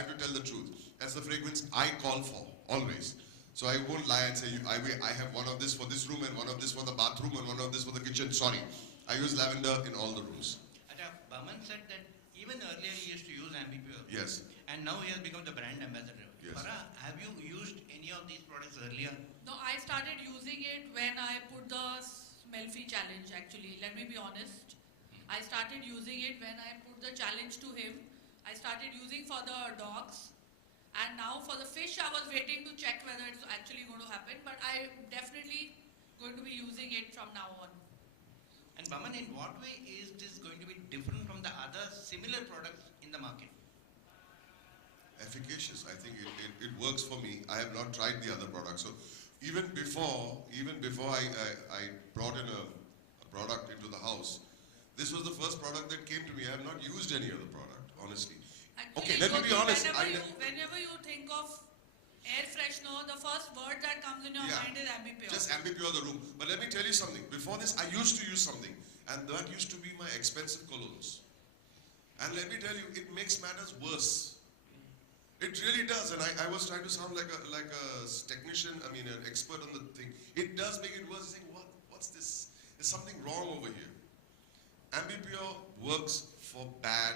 have to tell the truth. That's the fragrance I call for, always. So I won't lie and say, I have one of this for this room and one of this for the bathroom and one of this for the kitchen. Sorry. I use lavender in all the rooms. Baman said that even earlier he used to use Ambipure. Yes. And now he has become the brand ambassador. Yes. Farah, have you used any of these products earlier? No, I started using it when I put the Smell-Free challenge actually. Let me be honest. I started using it when I put the challenge to him. I started using for the dogs. And now for the fish, I was waiting to check whether it's actually going to happen. But I'm definitely going to be using it from now on. And Baman, in what way is this going to be different from the other similar products in the market? Efficacious. I think it works for me. I have not tried the other products. So even before I brought in a product into the house, this was the first product that came to me. I have not used any other product, honestly. Actually, Okay, let me be honest. Whenever you think of air freshener, the first word that comes in your mind is Ambipure. Just Ambipure the room. But let me tell you something. Before this, I used to use something. And that used to be my expensive colognes. And let me tell you, it makes matters worse. It really does. And I was trying to sound like a technician, an expert on the thing. It does make it worse. You think, what's this? There's something wrong over here. Ambipure works for bad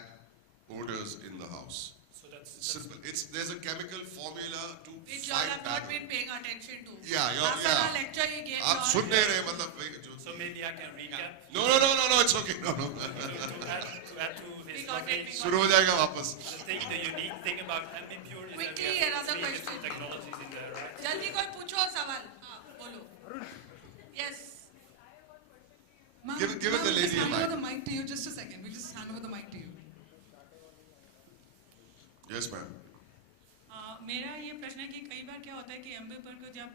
odors in the house. So that's simple. There's a chemical formula to which you all fight have bad not been paying attention to. After our lecture he gave आप सुन नहीं रहे मतलब so maybe I can recap. No, it's okay. No. to add to his coverage. शुरू हो जाएगा वापस. The unique thing about Ambipure is quickly that we have another three question. different technologies in there, right? जल्दी कोई पूछो सवाल. हाँ, बोलो. Yes. Give it the lady a mic. Hand over the mic to you. Just a second. We just hand over the mic to you. Yes, ma'am. मेरा ये प्रश्न है कि कई बार क्या होता है कि एम्बिप्योर को जब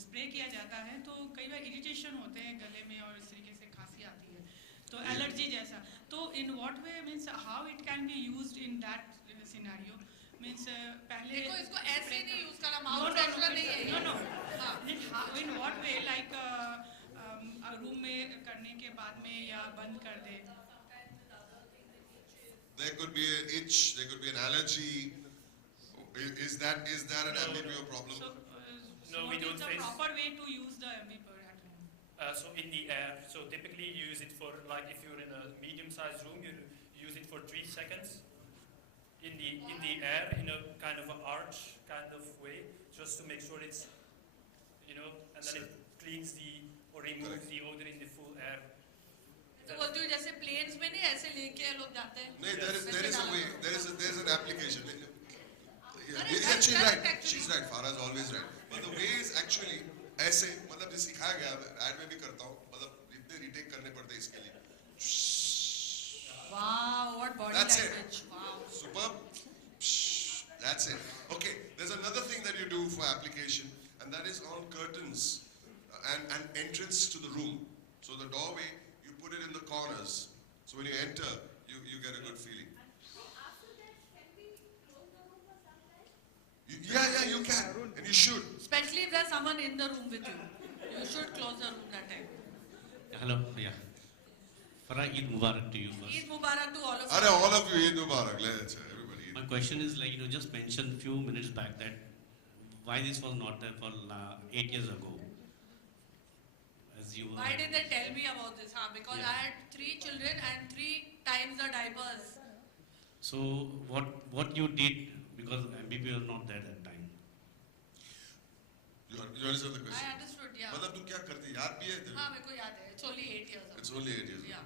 स्प्रे किया जाता है तो कई बार इरिटेशन होते हैं गले में और इस तरीके से खांसी आती है तो एलर्जी जैसा तो in what way means how it can be used in that scenario means पहले देखो इसको ऐसे नहीं यूज करना माउथ फ्रेशनर नहीं है no in what way like room में करने के बाद में या बंद कर दे. There could be an itch, there could be an allergy. Is that an Ambipure problem? No, we don't face. face. The proper way to use the Ambipure at home. So in the air. So typically you use it for like if you're in a medium-sized room, you use it for 3 seconds. In the air, in a kind of an arch kind of way, just to make sure it's, and then it cleans or removes the odor in the full air. तो बोलती हूँ जैसे planes में नहीं ऐसे लेके लोग जाते हैं. No, there is a way. There's an application. Yeah, she's right. Farah is always right. But the way is actually ऐसे मतलब जो सिखाया गया ऐड में भी करता हूँ मतलब इतने रीटेक करने पड़ते हैं इसके लिए. Wow, what body That's language. it. Wow. Superb. That's it. Okay, there's another thing that you do for application, and that is on curtains and entrance to the room. So the doorway, you put it in the corners. So when you enter, you get a good feeling. Yeah, you can, and you should. Especially if there's someone in the room with you. You should close the room that time. Hello, yeah. Farah, Eid Mubarak to you first. Eid Mubarak to all of you. Arey, all of you, Eid Mubarak. Let's everybody. My question is just mentioned few minutes back that why this was not there for 8 years ago. As you Why did they tell me about this? Because I had 3 children and 3 times the diapers. So what you did, because Ambipure was not there that time. You understand the question? I understood, yeah. मतलब तू क्या करती याद भी है तेरे? हाँ मेरे को याद है. It's only 8 years ago. It's only 8 years. Yeah.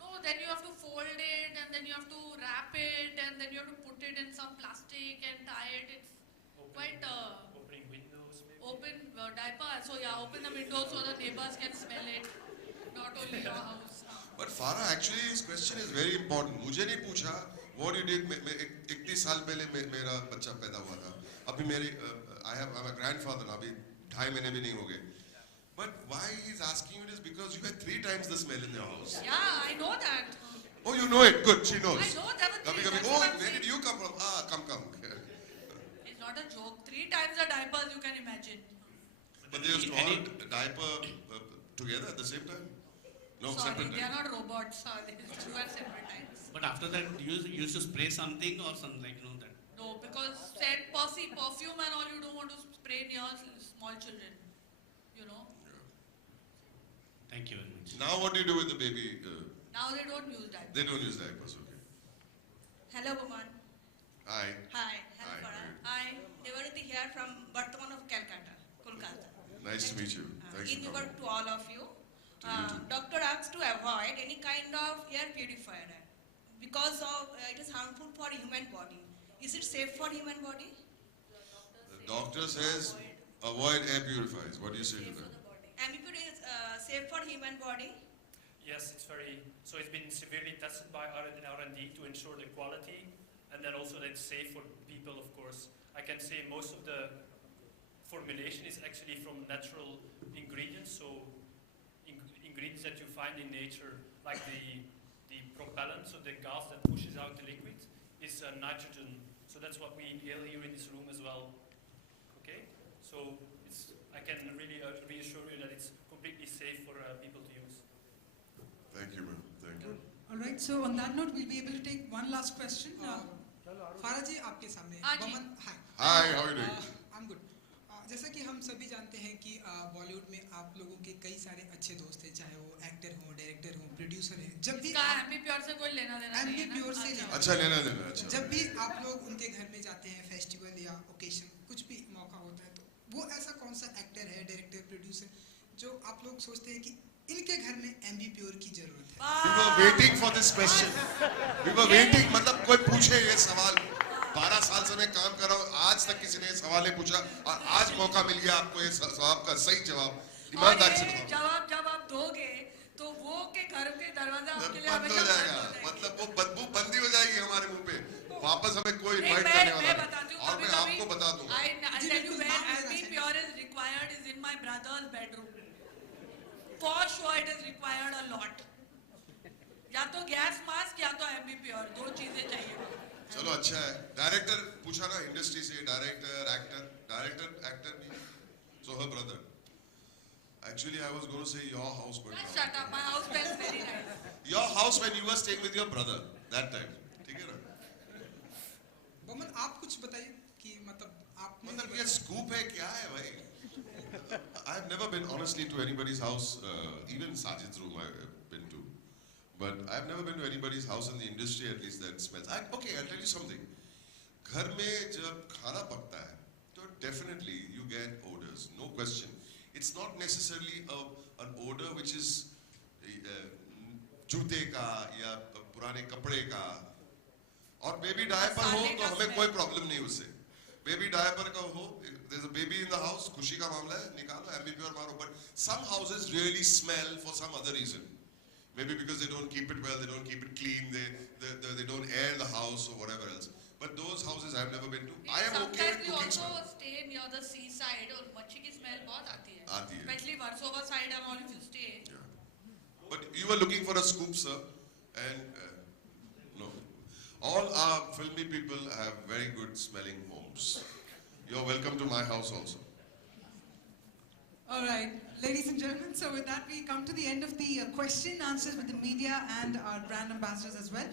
No, then you have to fold it and then you have to wrap it and then you have to put it in some plastic and tie it. It's quite opening windows. Maybe. Open diaper. So yeah, open the window so the neighbors can smell it. Not only your house. But Farah, actually, his question is very important. मुझे नहीं पूछा what you did. 31 साल पहले मेरा बच्चा पैदा हुआ था. अभी I'm a grandfather now. अभी 2.5 महीने भी नहीं हो गए. But why he's asking you is because you had 3 times the smell in your house. Yeah, I know that. Oh, you know it. Good. She knows. I know there were 3. Kabhi, oh, where did you come from? Come. It's not a joke. 3 times the diapers you can imagine. But they used to all diaper together at the same time? No, Sorry, separate they are time. not robots. They used to do at separate times. But after that, you used to spray something or something like that. No, because scent, perfume and all, you don't want to spray near small children. You know. Thank you very much. Now what do you do with the baby? Now they don't use that. They don't use diapers, okay. Hello, Boman. Hi. Hi. Hello, Hi, Farah. hi. I, Devarati here from Bardhaman of Calcutta, Kolkata. Nice to meet you. Thanks In for your coming. to all of you. To you too. Doctor asks to avoid any kind of air purifier because of it is harmful for human body. Is it safe for human body? The doctor says avoid air purifiers. What do you say to that? Ambipur is safe for human body. Yes, it's very, so it's been severely tested by R&D to ensure the quality, and then also that it's safe for people, of course. I can say most of the formulation is actually from natural ingredients, so ingredients that you find in nature, like the propellant, so the gas that pushes out the liquid, is nitrogen. So that's what we inhale here in this room as well. Okay? So I can really reassure you that it's completely safe for people to use. Thank you, ma'am. Thank you. All right. So on that note, we'll be able to take one last question. फारा जी आपके सामने हाँ जी। बमन हाय Hi, how are you doing? I am good जैसा कि हम सभी जानते हैं कि बॉलीवुड में आप लोगों के कई सारे अच्छे दोस्त हैं, चाहे वो एक्टर हो, डायरेक्टर हो, प्रोड्यूसर हैं। जब भी इसका एम्बीप्योर से कोई लेना देना नहीं है ना? एम्बीप्योर से अच्छा। अच्छा लेना देना अच्छा. जब भी आप लोग उनके घर में जाते हैं, फेस्टिवल या ओकेशन कुछ भी मौका होता है, तो वो ऐसा कौन सा एक्टर है, डायरेक्टर, प्रोड्यूसर जो आप लोग सोचते हैं कि इनके घर में एम्बीप्योर की जरूरत है? We were waiting for this question. We were waiting. मतलब कोई पूछे ये सवाल. 12 साल से मैं काम कर रहा हूँ. आज तक किसी ने ये सवाल नहीं पूछा और आज मौका मिल गया आपको ये सवाल का सही जवाब. और ईमानदारी से ये बताओ. जवाब जब आप दोगे तो वो के घर के दरवाजा आपके लिए बंद हो हमेशा जाएगा. बंद हो जाएगा। मतलब वो बदबू बंदी हो जाएगी हमारे मुंह पे. वापस हमें कोई नहीं, इनवाइट करने वाला मैं नहीं. बताती हूँ और मैं कभी-कभी आपको बता दूंगा. I जी, tell you बिल्कुल, where नाम लेना ambipure is required is in my brother's bedroom. For sure it is required a lot. या तो गैस मास्क या तो ambipure, दो चीजें चाहिए. चलो अच्छा है. डायरेक्टर पूछा ना इंडस्ट्री से. डायरेक्टर एक्टर नहीं. So her brother. Actually, I was going to say your house, but Just no. shut up, my house smells very nice. Your house when you were staying with your brother that time. ठीक है ना? बमन आप कुछ बताइए कि मतलब आप मतलब ये स्कूप है क्या है भाई? I've never been honestly to anybody's house, even Sajid's room I've been to, but I've never been to anybody's house in the industry at least that smells. Okay, I'll tell you something. घर में जब खाना पकता है, तो definitely you get odors, no question. It's not necessarily an odor which is जूते का या पुराने कपड़े का. और बेबी डायपर हो मसाले तो का हमें smell. कोई प्रॉब्लम नहीं उससे. बेबी डायपर का हो, there's a baby in the house, खुशी का मामला है, निकालो एम्बीप्योर मारो. But some houses really smell for some other reason. Maybe because they don't keep it well, they don't keep it clean, they don't air the house or whatever else. But those houses I've never been to. I am okay with Sometimes we cooking also smell. stay near the seaside और मच्छी की smell बहुत आती है. आती है. Especially Warsaw side and all if you stay. Yeah. But you were looking for a scoop, sir, and no. All our filmy people have very good smelling homes. You're welcome to my house also. All right, ladies and gentlemen, so with that we come to the end of the question answers with the media and our brand ambassadors as well.